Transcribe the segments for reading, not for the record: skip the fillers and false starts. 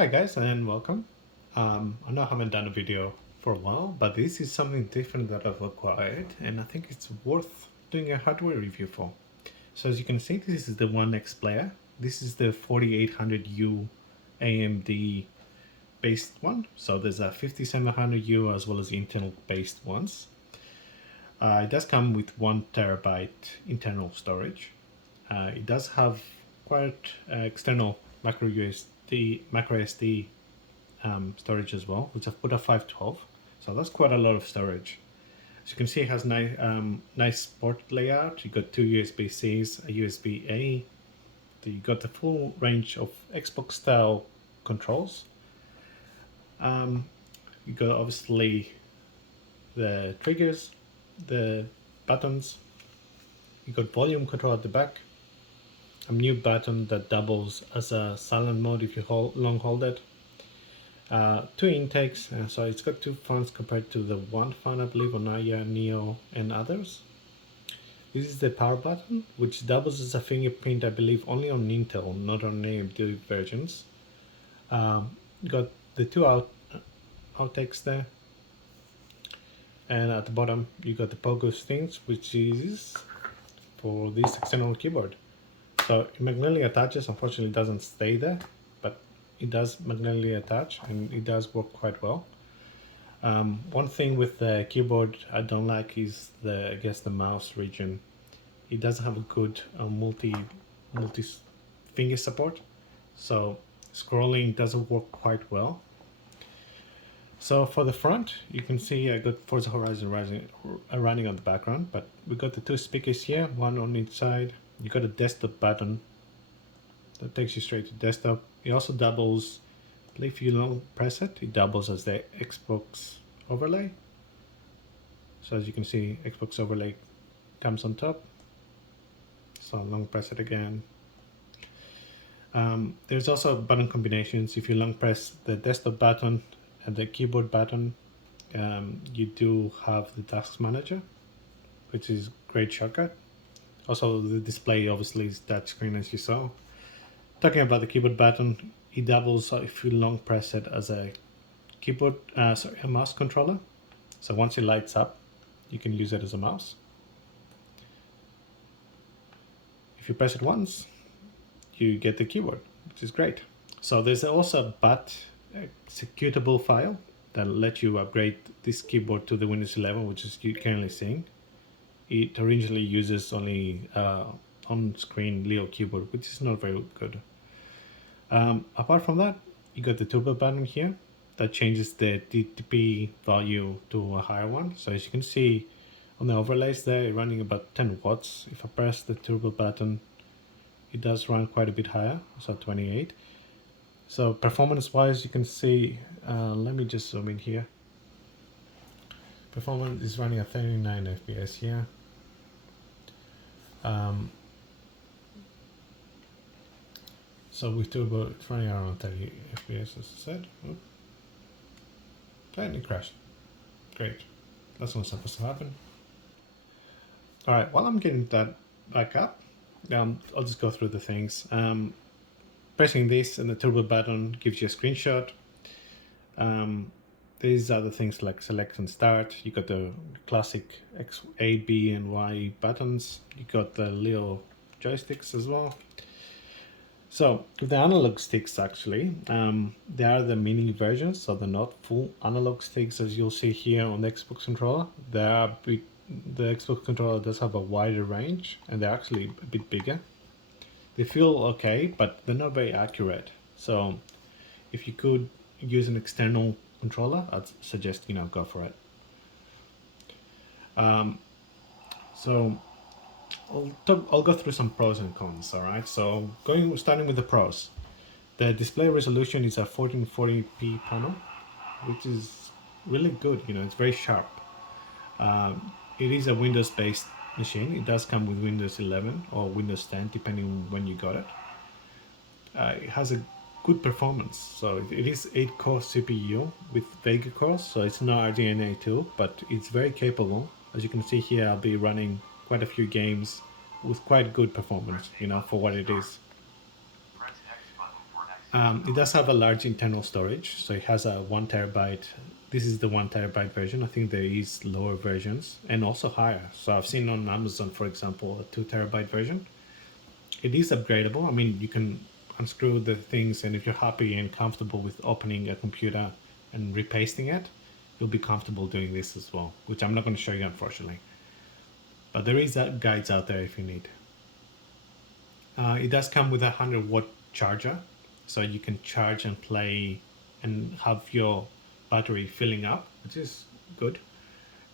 Hi guys and welcome. I know I haven't done a video for a while, but this is something different that I've acquired and I think it's worth doing a hardware review for. So as you can see, this is the Onexplayer. This is the 4800U AMD based one. So there's a 5700U as well as Intel based ones. It does come with 1 TB internal storage. It does have quite external micro SD storage as well, which I've put at 512. So that's quite a lot of storage. As you can see, it has nice port layout. You got two USB-Cs, a USB-A. You got the full range of Xbox style controls. You got obviously the triggers, the buttons. You got volume control at the back. A new button that doubles as a silent mode if you long hold it. Two intakes, so it's got two fans compared to the one fan I believe on Aya, Neo and others. This is the power button, which doubles as a fingerprint I believe only on Intel, not on AMD versions. Got the two outtakes there, and at the bottom you got the pogo things, which is for this external keyboard. So it magnetically attaches. Unfortunately it doesn't stay there, but it does magnetically attach and it does work quite well. One thing with the keyboard I don't like is the mouse region. It doesn't have a good multi finger support, so scrolling doesn't work quite well. So for the front, you can see I got Forza Horizon running on the background, but we got the two speakers here, one on each side. You got a desktop button that takes you straight to desktop. It also doubles, I believe if you long press it, it doubles as the Xbox overlay. So as you can see, Xbox overlay comes on top. So long press it again. There's also button combinations. If you long press the desktop button and the keyboard button, you do have the task manager, which is great shortcut. Also the display obviously is touchscreen as you saw. Talking about the keyboard button, it doubles if you long press it as a a mouse controller. So once it lights up, you can use it as a mouse. If you press it once, you get the keyboard, which is great. So there's also a BAT executable file that lets you upgrade this keyboard to the Windows 11, which is you're currently seeing. It originally uses only on-screen Leo keyboard, which is not very good. Apart from that, you got the turbo button here that changes the DTP value to a higher one. So as you can see on the overlays there, running about 10 watts. If I press the turbo button, it does run quite a bit higher, so 28. So performance wise, you can see, let me just zoom in here. Performance is running at 39 FPS here. So with turbo, it's running around 30 FPS as I said. And it crashed. Great. That's not supposed to happen. Alright, while I'm getting that back up, I'll just go through the things. Pressing this and the turbo button gives you a screenshot. These are the things like select and start. You got the classic X, A, B, and Y buttons. You got the Leo joysticks as well. So with the analog sticks, actually, they are the mini versions, so they're not full analog sticks as you'll see here on the Xbox controller. The Xbox controller does have a wider range, and they're actually a bit bigger. They feel okay, but they're not very accurate. So if you could use an external controller, I'd suggest go for it. So I'll go through some pros and cons. All right. So starting with the pros, the display resolution is a 1440p panel, which is really good. It's very sharp. It is a Windows-based machine. It does come with Windows 11 or Windows 10, depending on when you got it. It has a good performance. So it is 8-core CPU with Vega cores, so it's not RDNA 2, but it's very capable. As you can see here, I'll be running quite a few games with quite good performance, for what it is. It does have a large internal storage, so it has a 1 terabyte. This is the 1 terabyte version. I think there is lower versions and also higher. So I've seen on Amazon, for example, a 2 terabyte version. It is upgradable. I mean, you can unscrew the things, and if you're happy and comfortable with opening a computer and repasting it, you'll be comfortable doing this as well, which I'm not going to show you, unfortunately. But there is guides out there if you need. It does come with a 100-watt charger, so you can charge and play and have your battery filling up, which is good.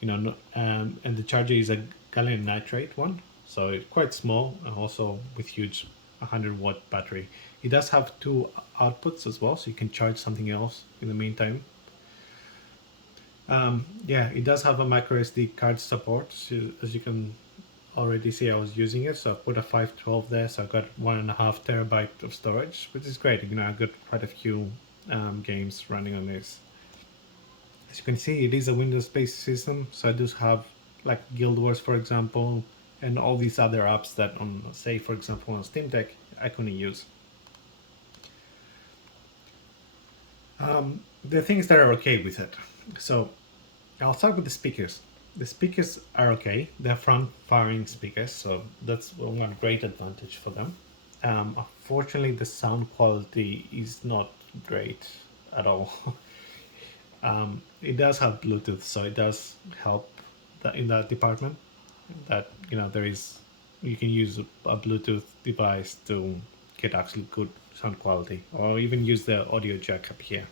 And the charger is a gallium nitride one, so it's quite small and also with huge 100-watt battery. It does have two outputs as well, so you can charge something else in the meantime. Yeah, it does have a micro SD card support, so as you can already see, I was using it, so I put a 512 there, so I've got 1.5 terabyte of storage, which is great. I've got quite a few games running on this. As you can see, it is a Windows-based system, so I do have like Guild Wars, for example, and all these other apps that on, say, for example, on Steam Deck, I couldn't use. The things that are okay with it. So I'll start with the speakers. The speakers are okay. They're front-firing speakers, so that's one great advantage for them. Unfortunately, the sound quality is not great at all. It does have Bluetooth, so it does help in that department. That there is, you can use a Bluetooth device to get actually good sound quality, or even use the audio jack up here.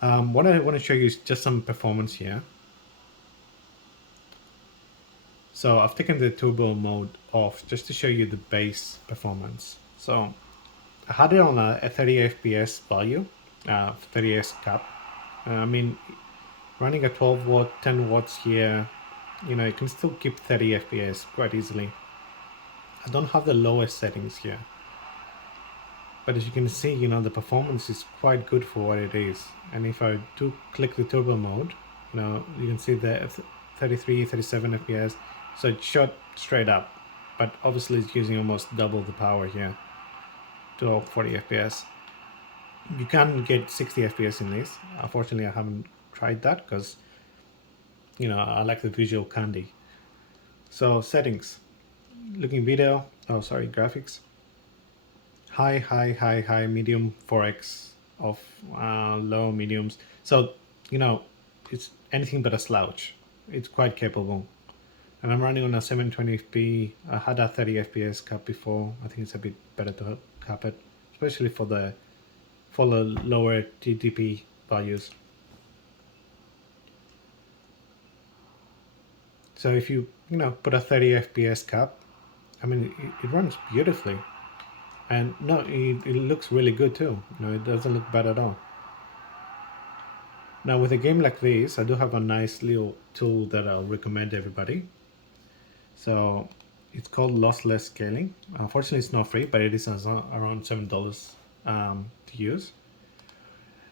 What I want to show you is just some performance here. So I've taken the turbo mode off just to show you the base performance. So I had it on a 30 FPS value, 30s cap. I mean, running a 12 watt, 10 watts here, you can still keep 30 FPS quite easily. I don't have the lowest settings here. But as you can see, the performance is quite good for what it is. And if I do click the turbo mode, you can see the 33, 37 FPS. So it shot straight up, but obviously it's using almost double the power here to 40 FPS. You can get 60 FPS in this. Unfortunately, I haven't tried that because, I like the visual candy. So settings, looking video, graphics. High, medium, 4x of low, mediums. So, it's anything but a slouch. It's quite capable. And I'm running on a 720p. I had a 30 FPS cap before. I think it's a bit better to cap it, especially for the lower TTP values. So if you, put a 30 FPS cap, I mean, it runs beautifully. And no, it looks really good too. It doesn't look bad at all. Now with a game like this, I do have a nice little tool that I'll recommend everybody. So it's called Lossless Scaling. Unfortunately, it's not free, but it is around $7 to use.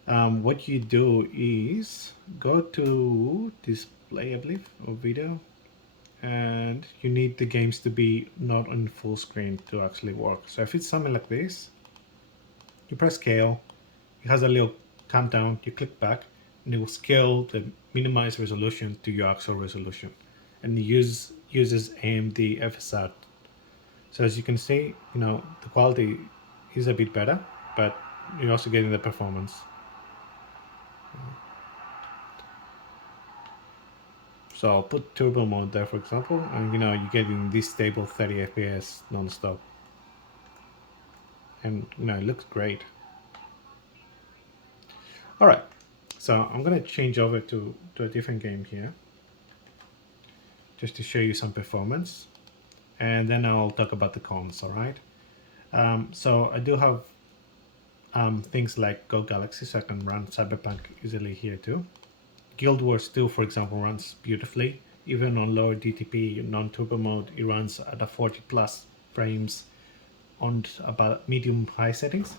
What you do is go to display, I believe, or video, and you need the games to be not on full screen to actually work. So if it's something like this, you press scale, it has a little countdown, you click back, and it will scale the minimized resolution to your actual resolution. And it uses AMD FSR. So as you can see, the quality is a bit better, but you're also getting the performance. So I'll put turbo mode there, for example, and you're getting this stable 30 FPS non-stop. And it looks great. All right, so I'm gonna change over to a different game here, just to show you some performance, and then I'll talk about the cons. All right. So I do have things like Go Galaxy, so I can run Cyberpunk easily here too. Guild Wars 2, for example, runs beautifully. Even on lower DTP, non-turbo mode, it runs at a 40 plus frames on about medium-high settings.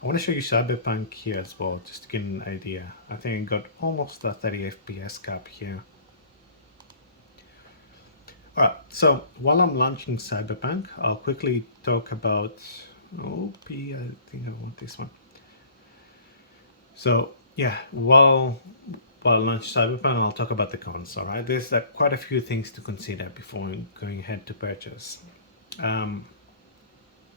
I want to show you Cyberpunk here as well, just to get an idea. I think I got almost a 30 FPS cap here. All right, so while I'm launching Cyberpunk, I'll quickly talk about OP. I think I want this one. So yeah, while I launch Cyberpunk, I'll talk about the cons. All right, there's quite a few things to consider before going ahead to purchase. Um,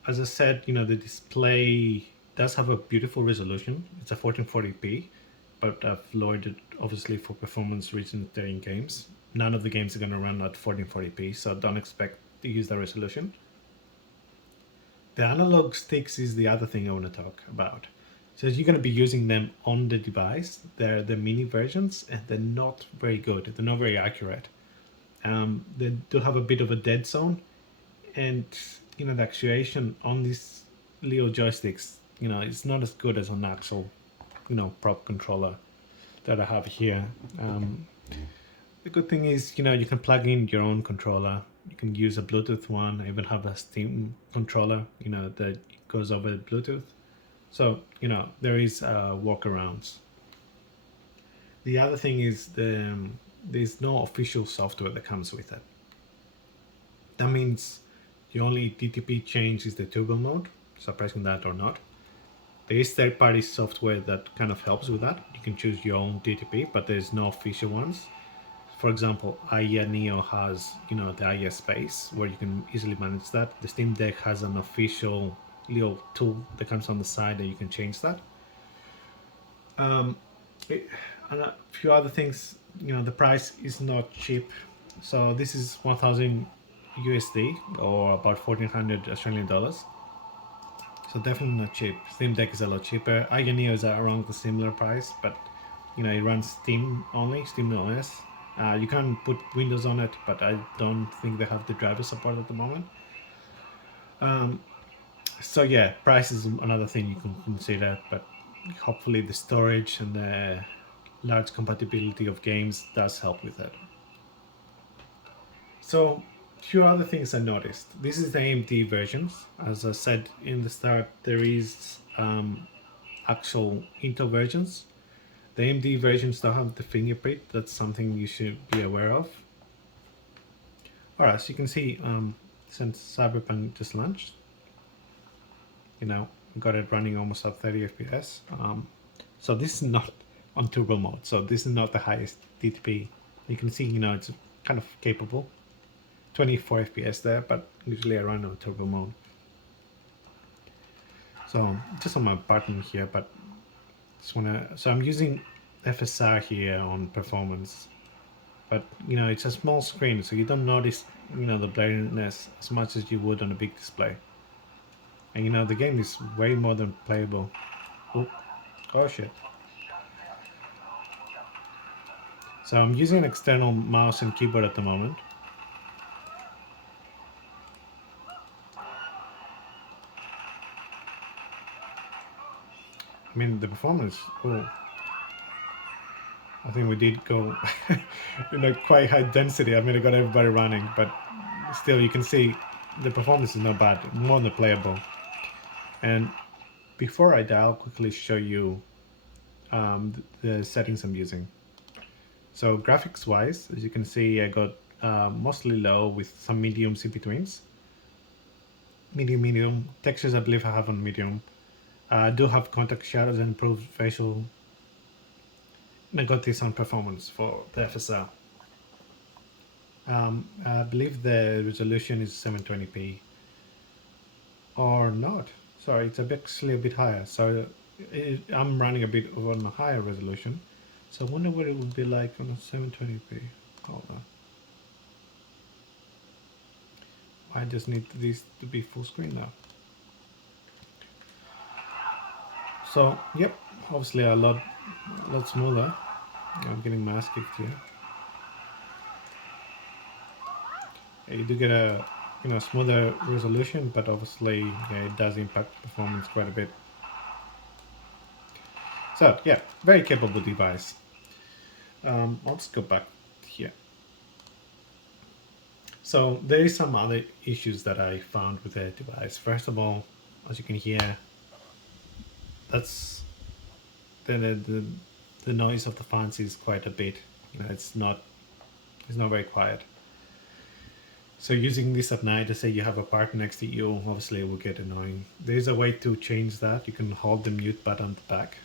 as I said, the display does have a beautiful resolution. It's a 1440p, but I've lowered it obviously for performance reasons there in games. None of the games are going to run at 1440p, so don't expect to use that resolution. The analog sticks is the other thing I want to talk about. So you're going to be using them on the device. They're the mini versions, and they're not very good. They're not very accurate. They do have a bit of a dead zone, and the actuation on these Leo joysticks, it's not as good as an actual, prop controller that I have here. The good thing is, you can plug in your own controller. You can use a Bluetooth one. I even have a Steam controller, that goes over the Bluetooth. So, there is workarounds. The other thing is there's no official software that comes with it. That means the only DTP change is the toggle mode, so pressing that or not. There is third-party software that kind of helps with that. You can choose your own DTP, but there's no official ones. For example, IA Neo has, the IA space where you can easily manage that. The Steam Deck has an official little tool that comes on the side and you can change that. And a few other things, the price is not cheap. So this is 1000 USD or about 1400 Australian dollars. So definitely not cheap. Steam Deck is a lot cheaper. IA Neo is around the similar price, but it runs Steam only, Steam OS. You can put Windows on it, but I don't think they have the driver support at the moment. So yeah, price is another thing you can consider, but hopefully the storage and the large compatibility of games does help with it. So a few other things I noticed. This is the AMD versions. As I said in the start, there is actual Intel versions. The AMD versions don't have the fingerprint. That's something you should be aware of. Alright, so you can see since Cyberpunk just launched, got it running almost at 30 FPS. So this is not on turbo mode. So this is not the highest DTP. You can see, it's kind of capable. 24 FPS there, but usually I run on turbo mode. So just on my button here, but so I'm using FSR here on performance, but it's a small screen, so you don't notice the blurriness as much as you would on a big display. And the game is way more than playable. Oh shit. So I'm using an external mouse and keyboard at the moment. I mean, the performance, I think we did go quite high density. I mean, I got everybody running, but still you can see the performance is not bad, more than playable. And before I die, I'll quickly show you the settings I'm using. So graphics wise, as you can see, I got mostly low with some mediums in betweens. Medium. Textures I believe I have on medium. I do have contact shadows and improved facial. I got this on performance for the FSR. I believe the resolution is 720p. Or not. Sorry, it's actually a bit higher. So I'm running a bit on a higher resolution. So I wonder what it would be like on a 720p. Hold on. I just need this to be full screen now. So, yep, obviously a lot smoother. I'm getting my ass kicked here. You do get a smoother resolution, but obviously it does impact performance quite a bit. So yeah, very capable device. I'll just go back here. So there is some other issues that I found with the device. First of all, as you can hear, that's the noise of the fans is quite a bit. It's not very quiet. So using this at night, let's say you have a partner next to you, obviously it will get annoying. There's a way to change that. You can hold the mute button at the back,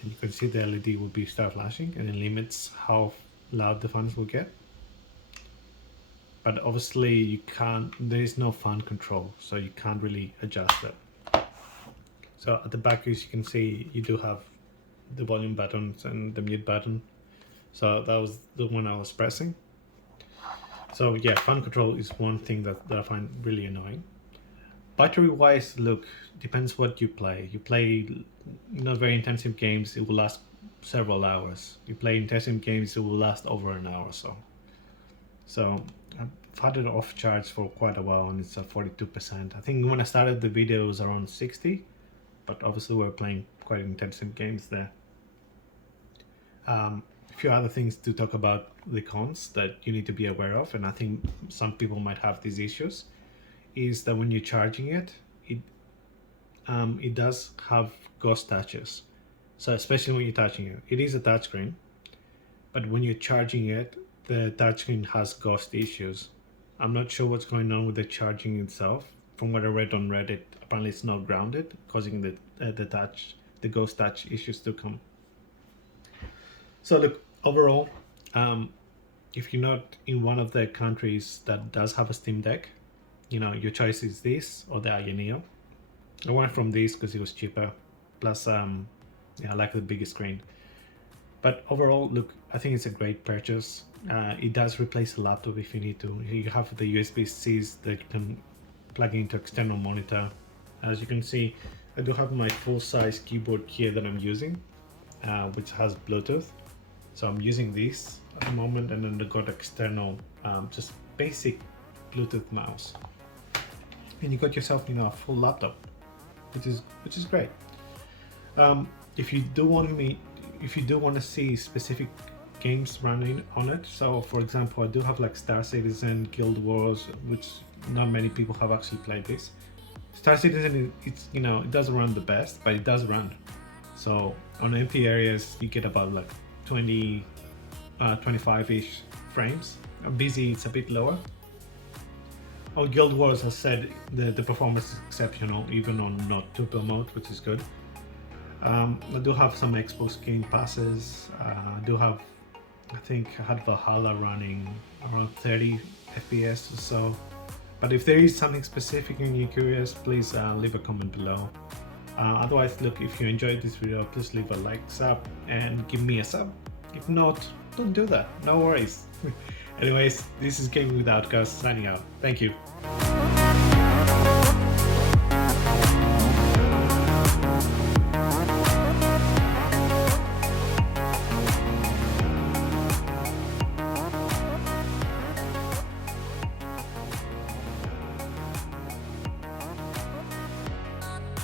and you can see the LED will be start flashing, and it limits how loud the fans will get. But obviously you can't, there is no fan control, so you can't really adjust it. So at the back, as you can see, you do have the volume buttons and the mute button. So that was the one I was pressing. So yeah, fan control is one thing that I find really annoying. Battery wise, look, depends what you play. You play not very intensive games, it will last several hours. You play intensive games, it will last over an hour or so. So I've had it off charge for quite a while, and it's at 42%. I think when I started the video it was around 60, but obviously we're playing quite intensive games there. A few other things to talk about the cons that you need to be aware of, and I think some people might have these issues, is that when you're charging it, it does have ghost touches. So especially when you're touching it, it is a touchscreen, but when you're charging it, the touchscreen has ghost issues. I'm not sure what's going on with the charging itself. From what I read on Reddit, apparently it's not grounded, causing the ghost touch issues to come. So look, overall, if you're not in one of the countries that does have a Steam Deck, your choice is this or the Neo. I went from this because it was cheaper. Plus, I like the bigger screen. But overall, look, I think it's a great purchase. It does replace a laptop if you need to. You have the USB-Cs that you can plug into external monitor. As you can see, I do have my full-size keyboard here that I'm using, which has Bluetooth. So I'm using this at the moment, and then I got external, just basic Bluetooth mouse. And you got yourself, a full laptop, which is great. If you do want to see specific games running on it, so for example, I do have like Star Citizen, Guild Wars, which not many people have actually played this. Star Citizen, it doesn't run the best, but it does run. So on MP areas, you get about like 25-ish frames. Busy, it's a bit lower. On Guild Wars, as I said, the performance is exceptional, even on not turbo mode, which is good. I do have some Xbox Game Passes. I think I had Valhalla running around 30 FPS or so. But if there is something specific and you're curious, please leave a comment below. Otherwise, look, if you enjoyed this video, please leave a like, sub, and give me a sub. If not, don't do that, no worries. Anyways, this is Gaming with Outkast signing out. Thank you.